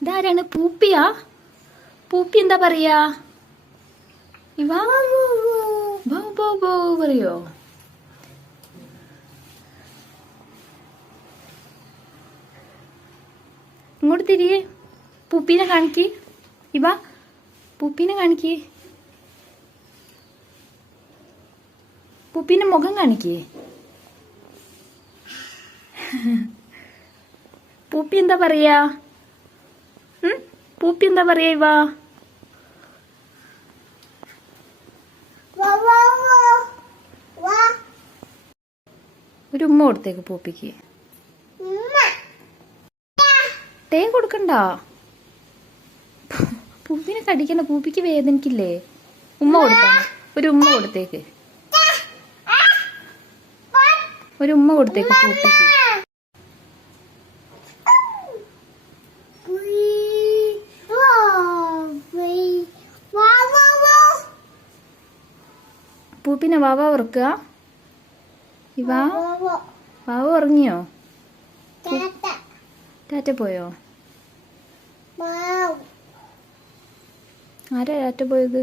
ഇതാരാണ്? പൂപ്പിയാ? പൂപ്പി എന്താ പറയാ? ഇവാ ബോ ബോ ബോ പറയോ? ഇങ്ങോട്ട് തിരിയേ. പൂപ്പീനെ കാണിക്ക്. ഇവാ പൂപ്പീനെ കാണിക്ക്. പൂപ്പീന്റെ മുഖം കാണിക്കേ. പൂപ്പി എന്താ പറയാ? പൂപ്പി എന്താ പറയാ? ഇവാ ഒരു ഉമ്മ കൊടുത്തേക്ക് പൂപ്പിക്ക്. തേ കൊടുക്കണ്ട. പൂപ്പിനെ കടിക്കണ്ട. പൂപ്പിക്ക് വേദനിക്കില്ലേ? ഉമ്മ കൊടുക്കണം. ഒരു ഉമ്മ കൊടുത്തേക്ക്. ഒരു ഉമ്മ കൊടുത്തേക്ക് പൂപ്പിക്ക്. പൂപ്പിനെ വാവ ഉറക്കുക. ഇവാ വാവ ഉറങ്ങിയോ? ടാറ്റ പോയോ? ആരാ ടാറ്റ പോയത്?